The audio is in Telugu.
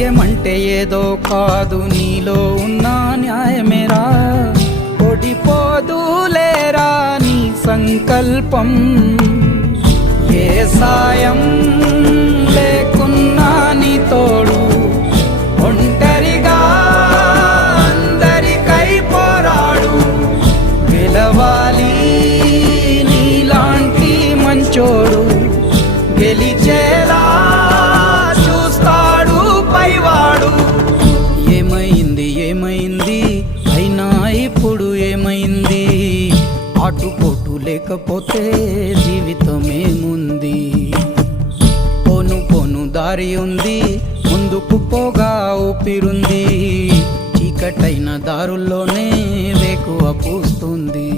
రాజకీయమంటే ఏదో కాదు, నీలో ఉన్న న్యాయమేరా. ఓడిపోదులేరా నీ సంకల్పం. ఏ సాయం లేకున్నా నీ తోడు, ఒంటరిగా అందరికై పోరాడు. గెలవాలి నీలాంటి మంచోడు, గెలిచేలా చూస్తాడు పైవాడు. ఏమైంది ఏమైంది అయినా ఇప్పుడు ఏమైంది? ఆటుపోటు లేకపోతే జీవితమేముంది? పోను పోను దారి ఉంది, ముందుకు పోగా ఊపిరుంది. చీకటైన దారుల్లోనే వేకువ పూస్తుంది.